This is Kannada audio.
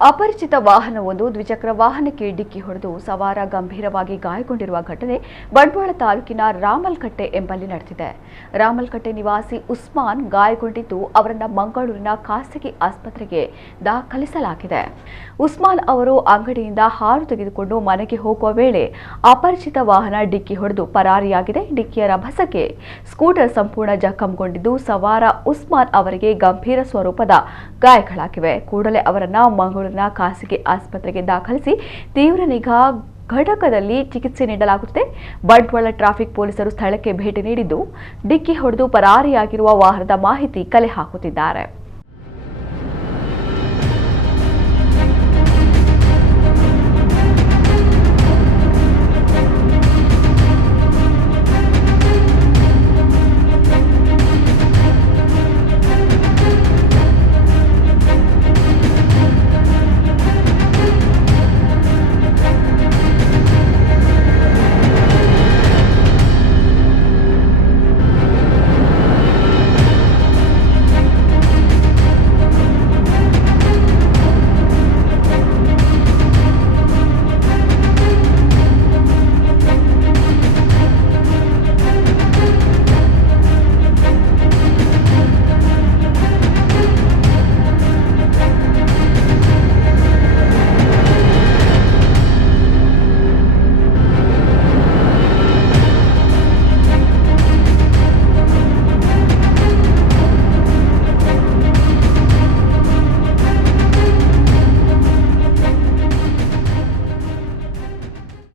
ಅಪರಿಚಿತ ವಾಹನವೊಂದು ದ್ವಿಚಕ್ರ ವಾಹನಕ್ಕೆ ಡಿಕ್ಕಿ ಹೊಡೆದು ಸವಾರ ಗಂಭೀರವಾಗಿ ಗಾಯಗೊಂಡಿರುವ ಘಟನೆ ಬಂಟ್ವಾಳ ತಾಲೂಕಿನ ರಾಮಲ್ಕಟ್ಟೆ ಎಂಬಲ್ಲಿ ನಡೆದಿದೆ. ರಾಮಲ್ಕಟ್ಟೆ ನಿವಾಸಿ ಉಸ್ಮಾನ್ ಗಾಯಗೊಂಡಿದ್ದು ಅವರನ್ನು ಮಂಗಳೂರಿನ ಖಾಸಗಿ ಆಸ್ಪತ್ರೆಗೆ ದಾಖಲಿಸಲಾಗಿದೆ. ಉಸ್ಮಾನ್ ಅವರು ಅಂಗಡಿಯಿಂದ ಹಾಲು ತೆಗೆದುಕೊಂಡು ಮನೆಗೆ ಹೋಗುವ ವೇಳೆ ಅಪರಿಚಿತ ವಾಹನ ಡಿಕ್ಕಿ ಹೊಡೆದು ಪರಾರಿಯಾಗಿದೆ. ಡಿಕ್ಕಿಯ ರಭಸಕ್ಕೆ ಸ್ಕೂಟರ್ ಸಂಪೂರ್ಣ ಜಖಂಗೊಂಡಿದ್ದು ಸವಾರ ಉಸ್ಮಾನ್ ಅವರಿಗೆ ಗಂಭೀರ ಸ್ವರೂಪದ ಗಾಯಗಳಾಗಿವೆ. ಕೂಡಲೇ ಅವರನ್ನು ಮಂಗಳೂರಿನ ಖಾಸಗಿ ಆಸ್ಪತ್ರೆಗೆ ದಾಖಲಿಸಿ ತೀವ್ರ ನಿಗಾ ಘಟಕದಲ್ಲಿ ಚಿಕಿತ್ಸೆ ನೀಡಲಾಗುತ್ತಿದೆ. ಬಂಟ್ವಾಳ ಟ್ರಾಫಿಕ್ ಪೊಲೀಸರು ಸ್ಥಳಕ್ಕೆ ಭೇಟಿ ನೀಡಿದ್ದು ಡಿಕ್ಕಿ ಹೊಡೆದು ಪರಾರಿಯಾಗಿರುವ ವಾಹನದ ಮಾಹಿತಿ ಕಲೆ ಹಾಕುತ್ತಿದ್ದಾರೆ.